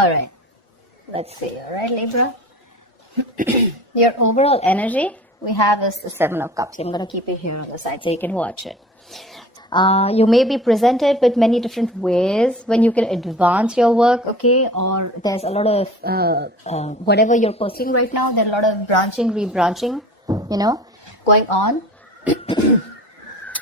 All right, let's see. All right, Libra. Your overall energy we have is the Seven of Cups. I'm going to keep it here on the side so you can watch it. You may be presented with many different ways when you can advance your work, okay? Or there's a lot of whatever you're pursuing right now. There's a lot of branching, rebranching, going on.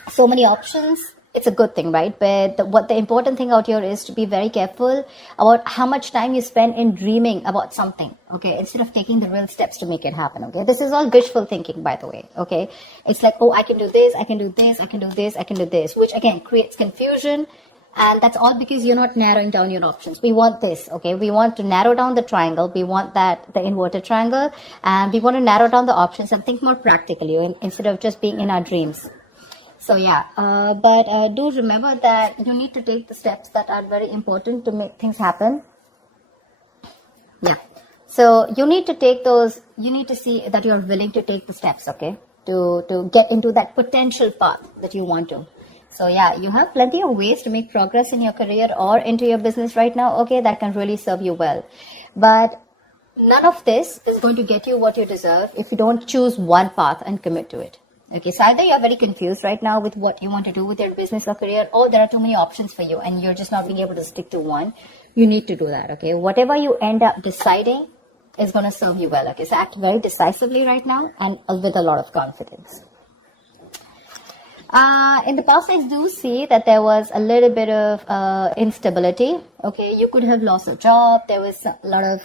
So many options. It's a good thing, right? But what the important thing out here is to be very careful about how much time you spend in dreaming about something, okay? Instead of taking the real steps to make it happen, okay? This is all wishful thinking, by the way, okay? It's like, oh, I can do this, I can do this, I can do this, I can do this, which again creates confusion. And that's all because you're not narrowing down your options. We want this, okay? We want to narrow down the triangle. We want the inverted triangle. And we want to narrow down the options and think more practically instead of just being in our dreams. So yeah, but do remember that you need to take the steps that are very important to make things happen. Yeah. So you need to take those, you need to see that you're willing to take the steps, okay? To get into that potential path that you want to. So yeah, you have plenty of ways to make progress in your career or into your business right now, okay? That can really serve you well. But none of this is going to get you what you deserve if you don't choose one path and commit to it. Okay, so either you're very confused right now with what you want to do with your business or career, or there are too many options for you and you're just not being able to stick to one. You need to do that, okay? Whatever you end up deciding is going to serve you well, okay? So act very decisively right now and with a lot of confidence. In the past, I do see that there was a little bit of instability, okay? You could have lost a job. There was a lot of...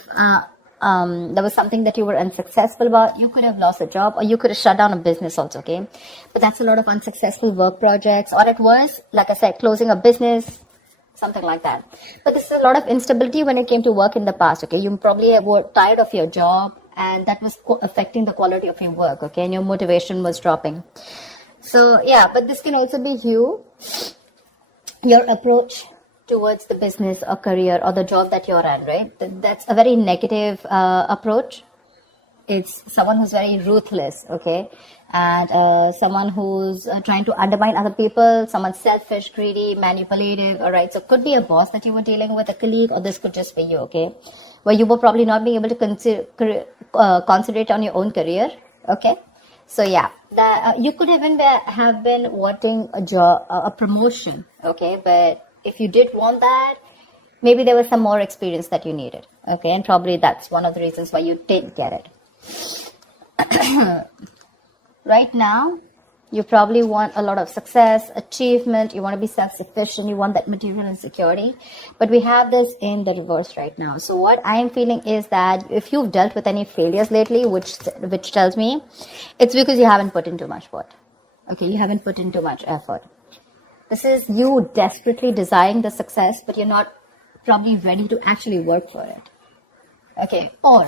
there was something that you were unsuccessful about. You could have lost a job or you could have shut down a business also, okay? But that's a lot of unsuccessful work projects, or it was, like I said, closing a business, something like that. But this is a lot of instability when it came to work in the past, okay? You probably were tired of your job and that was affecting the quality of your work, okay? And your motivation was dropping. So yeah, but this can also be your approach towards the business or career or the job that you're in, right? That's a very negative approach. It's someone who's very ruthless, okay? And someone who's trying to undermine other people, someone selfish, greedy, manipulative, all right? So it could be a boss that you were dealing with, a colleague, or this could just be you, okay? Where you were probably not being able to concentrate on your own career, okay? So yeah, you could even have been wanting a job, a promotion, okay? But if you did want that, maybe there was some more experience that you needed, okay? And probably that's one of the reasons why you didn't get it. Right now, you probably want a lot of success, achievement, you want to be self-sufficient, you want that material and security. But we have this in the reverse right now. So what I am feeling is that if you've dealt with any failures lately, which tells me, it's because you haven't put in too much work, okay? You haven't put in too much effort. This is you desperately desiring the success, but you're not probably ready to actually work for it. Okay. Or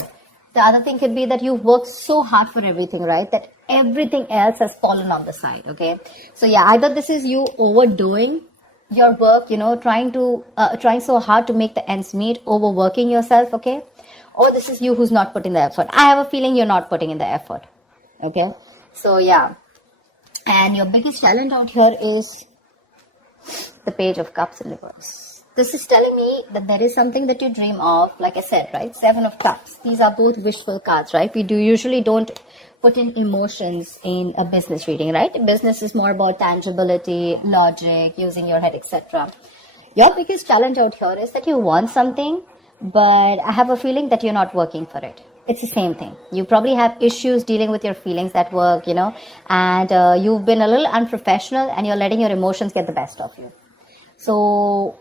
the other thing could be that you've worked so hard for everything, right? That everything else has fallen on the side. Okay. So yeah, either this is you overdoing your work, trying so hard to make the ends meet, overworking yourself. Okay. Or this is you who's not putting the effort. I have a feeling you're not putting in the effort. Okay. So yeah. And your biggest challenge out here is the Page of Cups in reverse. This is telling me that there is something that you dream of, like I said, right? Seven of Cups. These are both wishful cards, right? We usually don't put in emotions in a business reading, right? Business is more about tangibility, logic, using your head, etc. Your biggest challenge out here is that you want something, but I have a feeling that you're not working for it. It's the same thing. You probably have issues dealing with your feelings at work, and you've been a little unprofessional and you're letting your emotions get the best of you. So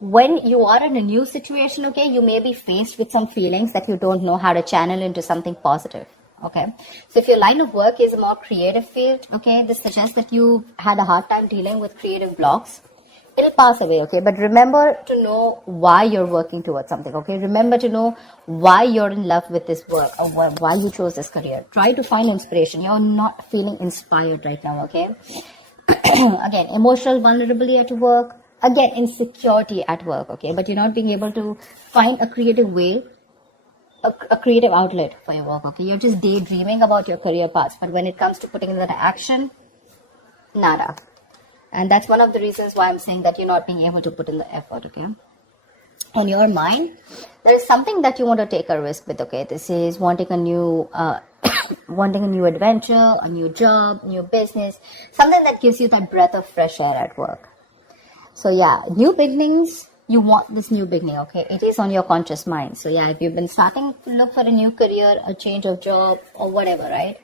when you are in a new situation, okay, you may be faced with some feelings that you don't know how to channel into something positive, okay? So if your line of work is a more creative field, okay, this suggests that you had a hard time dealing with creative blocks. It'll pass away, okay? But remember to know why you're working towards something, okay? Remember to know why you're in love with this work or why you chose this career. Try to find inspiration. You're not feeling inspired right now, okay? Again, emotional vulnerability at work. Again, insecurity at work, okay? But you're not being able to find a creative way, a creative outlet for your work, okay? You're just daydreaming about your career paths. But when it comes to putting in that action, nada. And that's one of the reasons why I'm saying that you're not being able to put in the effort, okay? on your mind, there is something that you want to take a risk with. Okay, this is wanting a new wanting a new adventure, a new job, new business, something that gives you that breath of fresh air at work. So yeah, new beginnings, you want this new beginning. Okay, it is on your conscious mind. So yeah, if you've been starting to look for a new career, a change of job, or whatever, right,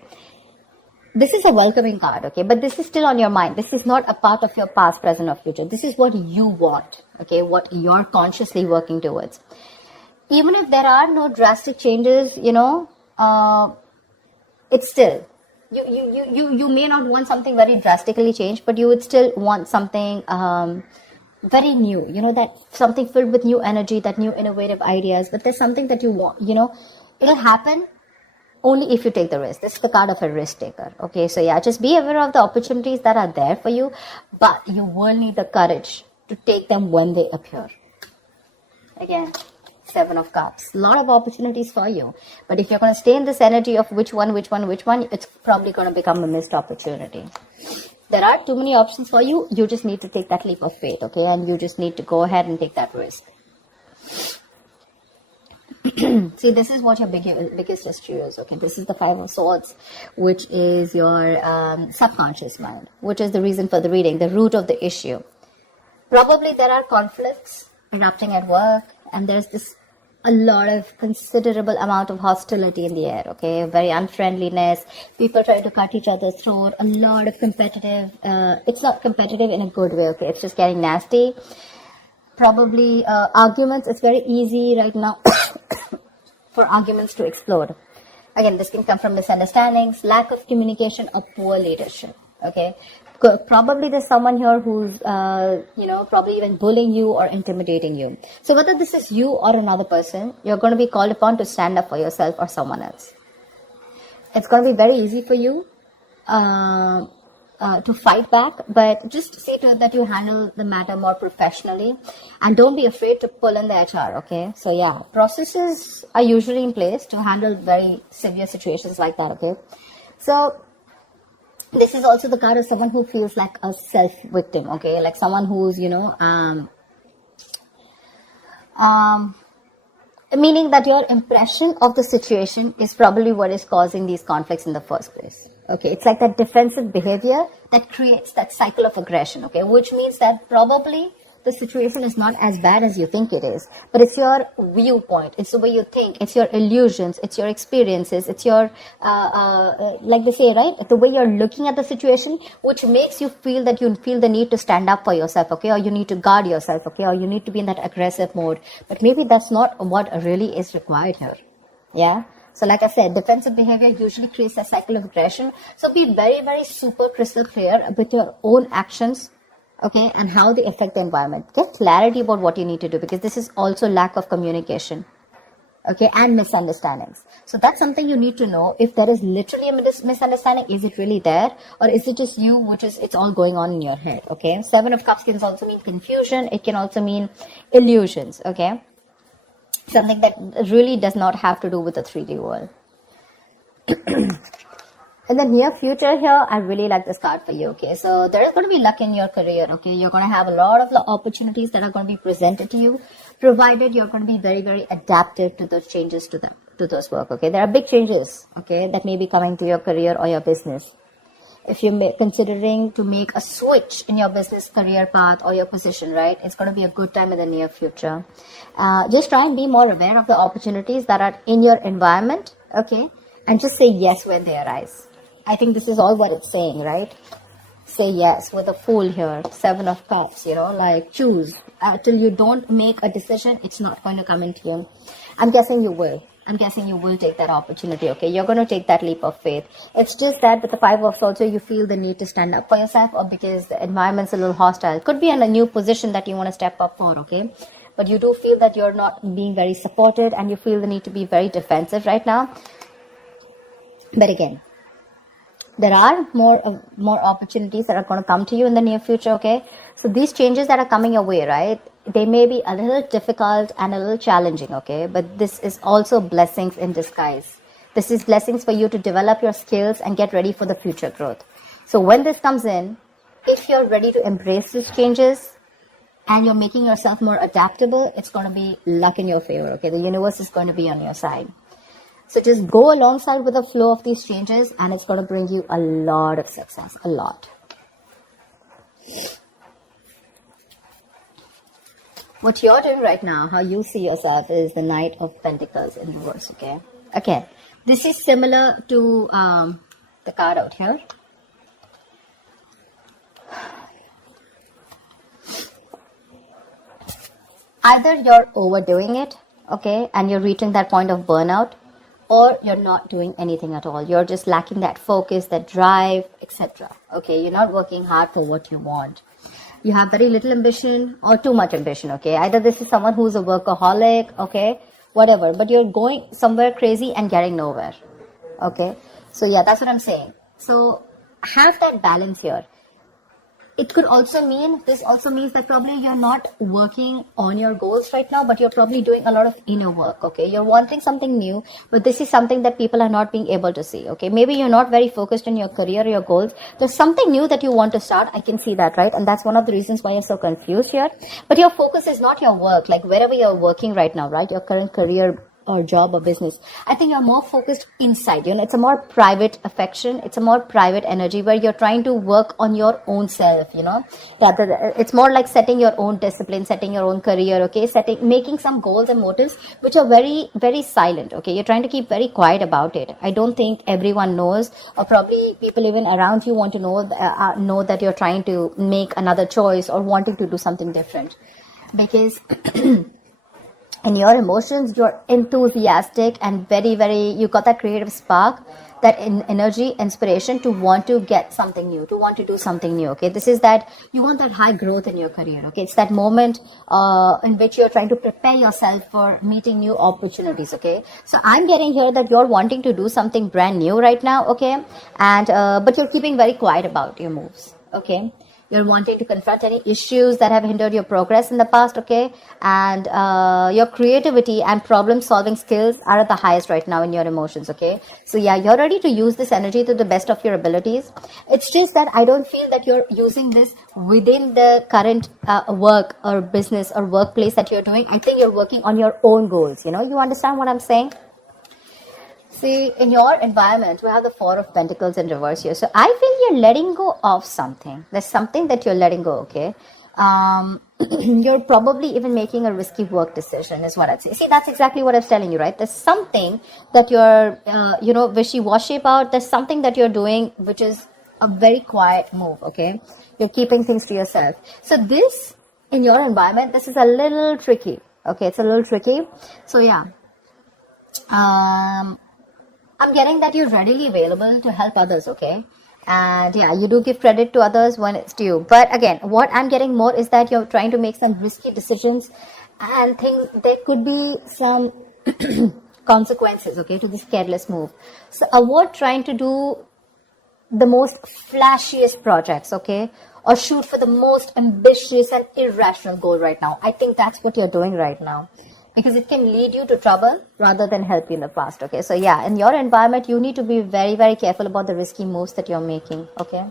this is a welcoming card. Okay, but this is still on your mind. This is not a part of your past, present, or future. This is what you want. Okay, what you're consciously working towards. Even if there are no drastic changes, it's still, you may not want something very drastically changed, but you would still want something very new, that something filled with new energy, that new innovative ideas. But there's something that you want, it'll happen only if you take the risk. This is the card of a risk taker. Okay, so yeah, just be aware of the opportunities that are there for you, but you will need the courage to take them when they appear. Again, 7 of Cups. A lot of opportunities for you. But if you're going to stay in this energy of which one, it's probably going to become a missed opportunity. There are too many options for you. You just need to take that leap of faith, okay? And you just need to go ahead and take that risk. See, this is what your biggest issue is, okay? This is the 5 of Swords, which is your subconscious mind, which is the reason for the reading, the root of the issue. Probably there are conflicts erupting at work, and there's a lot of considerable amount of hostility in the air, okay? Very unfriendliness, people trying to cut each other's throat, a lot of competitive, it's not competitive in a good way, okay? It's just getting nasty. Probably arguments, it's very easy right now for arguments to explode. Again, this can come from misunderstandings, lack of communication, or poor leadership, okay? Probably there's someone here who's, probably even bullying you or intimidating you. So whether this is you or another person, you're going to be called upon to stand up for yourself or someone else. It's going to be very easy for you to fight back, but just see to it that you handle the matter more professionally, and don't be afraid to pull in the HR, okay? So yeah, processes are usually in place to handle very severe situations like that, okay? So this is also the card of someone who feels like a self-victim, okay? Like someone who's, meaning that your impression of the situation is probably what is causing these conflicts in the first place. Okay, it's like that defensive behavior that creates that cycle of aggression, okay? Which means that probably the situation is not as bad as you think it is, but it's your viewpoint, it's the way you think, it's your illusions, it's your experiences, it's your, like they say, right, the way you're looking at the situation, which makes you feel that you feel the need to stand up for yourself, okay, or you need to guard yourself, okay, or you need to be in that aggressive mode, but maybe that's not what really is required here, yeah? So like I said, defensive behavior usually creates a cycle of aggression, so be very, very super crystal clear with your own actions, okay, and how they affect the environment. Get clarity about what you need to do, because this is also lack of communication, okay, and misunderstandings. So that's something you need to know. If there is literally a misunderstanding, is it really there, or is it just you, it's all going on in your head, okay? 7 of Cups can also mean confusion. It can also mean illusions, okay? Something that really does not have to do with the 3D world. In the near future here, I really like this card for you, okay? So there is going to be luck in your career, okay? You're going to have a lot of opportunities that are going to be presented to you, provided you're going to be very, very adaptive to those changes to those work, okay? There are big changes, okay, that may be coming to your career or your business. If you're considering to make a switch in your business career path or your position, right, it's going to be a good time in the near future. Just try and be more aware of the opportunities that are in your environment, okay? And just say yes when they arise. I think this is all what it's saying, right? Say yes with a Fool here, 7 of Cups, like choose. Till you don't make a decision, it's not going to come into you. I'm guessing you will. I'm guessing you will take that opportunity, okay? You're going to take that leap of faith. It's just that with the 5 of Swords, you feel the need to stand up for yourself, or because the environment's a little hostile. Could be in a new position that you want to step up for, okay? But you do feel that you're not being very supported, and you feel the need to be very defensive right now. But again, there are more opportunities that are going to come to you in the near future, okay? So these changes that are coming your way, right, they may be a little difficult and a little challenging, okay? But this is also blessings in disguise. This is blessings for you to develop your skills and get ready for the future growth. So when this comes in, if you're ready to embrace these changes and you're making yourself more adaptable, it's going to be luck in your favor, okay? The universe is going to be on your side. So just go alongside with the flow of these changes, and it's going to bring you a lot of success, a lot. What you're doing right now, how you see yourself, is the Knight of Pentacles in reverse, okay? Again, this is similar to the card out here. Either you're overdoing it, okay, and you're reaching that point of burnout, or you're not doing anything at all. You're just lacking that focus, that drive, etc. Okay, you're not working hard for what you want. You have very little ambition or too much ambition, okay? Either this is someone who's a workaholic, okay, whatever, but you're going somewhere crazy and getting nowhere, okay? So yeah, that's what I'm saying. So have that balance here. It could also mean, this also means that probably you're not working on your goals right now, but you're probably doing a lot of inner work, okay? You're wanting something new, but this is something that people are not being able to see, okay? Maybe you're not very focused on your career, your goals. There's something new that you want to start. I can see that, right? And that's one of the reasons why you're so confused here. But your focus is not your work, like wherever you're working right now, right? Your current career or job or business. I think you're more focused inside, you know, it's a more private affection. It's a more private energy where you're trying to work on your own self, you know, rather than, it's more like setting your own discipline, setting your own career, okay, making some goals and motives, which are very, very silent, okay. You're trying to keep very quiet about it. I don't think everyone knows, or probably people even around you want to know that you're trying to make another choice or wanting to do something different, because in your emotions, you're enthusiastic and very, very, you got that creative spark, that energy, inspiration to want to get something new, to want to do something new, okay? This is that, you want that high growth in your career, okay? It's that moment in which you're trying to prepare yourself for meeting new opportunities, okay? So I'm getting here that you're wanting to do something brand new right now, okay? And, but you're keeping very quiet about your moves, okay? You're wanting to confront any issues that have hindered your progress in the past, okay? And your creativity and problem-solving skills are at the highest right now in your emotions, okay? So yeah, you're ready to use this energy to the best of your abilities. It's just that I don't feel that you're using this within the current work or business or workplace that you're doing. I think you're working on your own goals, you know? You understand what I'm saying? See, in your environment, we have the Four of Pentacles in reverse here. So I feel you're letting go of something. There's something that you're letting go, okay? You're probably even making a risky work decision is what I'd say. See, that's exactly what I was telling you, right? There's something that you're, wishy-washy about. There's something that you're doing which is a very quiet move, okay? You're keeping things to yourself. So this, in your environment, this is a little tricky, okay? It's a little tricky. So yeah. I'm getting that you're readily available to help others, okay? And yeah, you do give credit to others when it's due. But again, what I'm getting more is that you're trying to make some risky decisions and things, there could be some consequences, okay, to this careless move. So avoid trying to do the most flashiest projects, okay? Or shoot for the most ambitious and irrational goal right now. I think that's what you're doing right now, because it can lead you to trouble rather than help you in the past, okay? So yeah, in your environment, you need to be very, very careful about the risky moves that you're making, okay?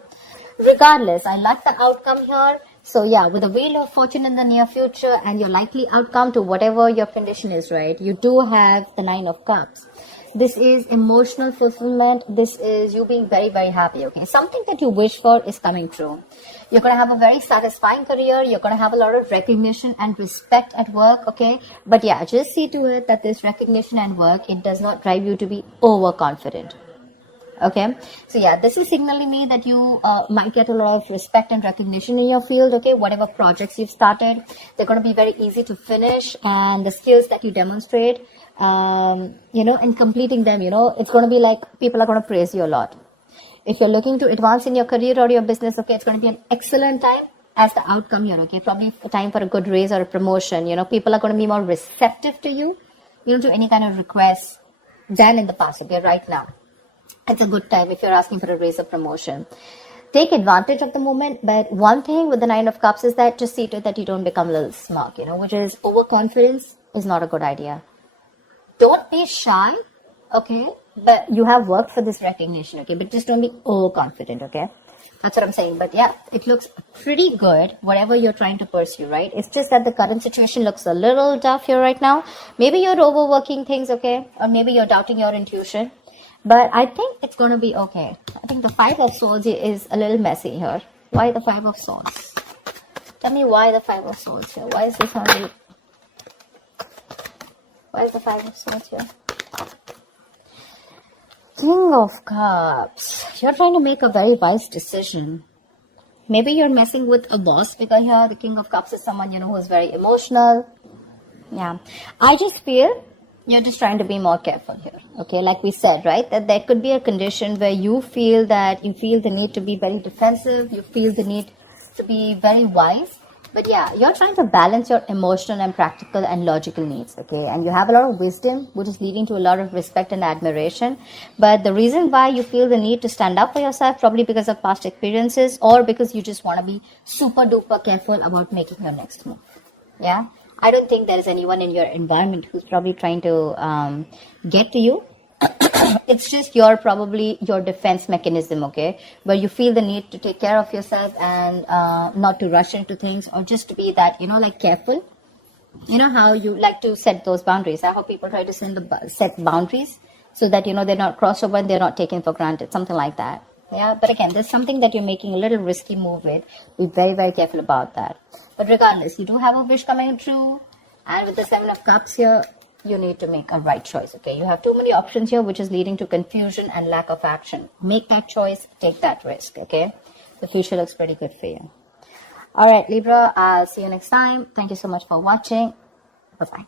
Regardless, I like the outcome here. So yeah, with the Wheel of Fortune in the near future and your likely outcome to whatever your condition is, right? You do have the Nine of Cups. This is emotional fulfillment. This is you being very, very happy, okay? Something that you wish for is coming true. You're going to have a very satisfying career. You're going to have a lot of recognition and respect at work, okay? But yeah, just see to it that this recognition and work, it does not drive you to be overconfident, okay? So yeah, this is signaling me that you might get a lot of respect and recognition in your field, okay? Whatever projects you've started, they're going to be very easy to finish, and the skills that you demonstrate, in completing them, it's going to be like people are going to praise you a lot. If you're looking to advance in your career or your business, okay, it's going to be an excellent time as the outcome here, okay? Probably a time for a good raise or a promotion. People are going to be more receptive to you, to any kind of requests than in the past, okay, right now. It's a good time if you're asking for a raise or promotion. Take advantage of the moment, but one thing with the Nine of Cups is that just see to it that you don't become a little smug, which is overconfidence is not a good idea. Don't be shy, okay? But you have worked for this recognition, okay? But just don't be overconfident, okay? That's what I'm saying. But yeah, it looks pretty good, whatever you're trying to pursue, right? It's just that the current situation looks a little tough here right now. Maybe you're overworking things, okay? Or maybe you're doubting your intuition. But I think it's going to be okay. I think the Five of Swords is a little messy here. Why the Five of Swords? Tell me why the Five of Swords here. Why is this only... Why is the Five of Swords here? King of Cups. You're trying to make a very wise decision. Maybe you're messing with a boss figure here. The King of Cups is someone, who is very emotional. Yeah. I just feel you're just trying to be more careful here. Okay, like we said, right? That there could be a condition where you feel the need to be very defensive. You feel the need to be very wise. But yeah, you're trying to balance your emotional and practical and logical needs, okay? And you have a lot of wisdom, which is leading to a lot of respect and admiration. But the reason why you feel the need to stand up for yourself, probably because of past experiences or because you just want to be super duper careful about making your next move. Yeah? I don't think there is anyone in your environment who's probably trying to get to you. It's just your defense mechanism, okay, where you feel the need to take care of yourself and not to rush into things, or just to be that like careful. How you like to set those boundaries. I hope people try to set boundaries so that they're not crossed over and they're not taken for granted, something like that. Yeah, but again, there's something that you're making a little risky move with. Be very, very careful about that. But regardless, you do have a wish coming true, and with the Seven of Cups here, you need to make a right choice, okay? You have too many options here, which is leading to confusion and lack of action. Make that choice, take that risk, okay? The future looks pretty good for you. All right, Libra, I'll see you next time. Thank you so much for watching. Bye-bye.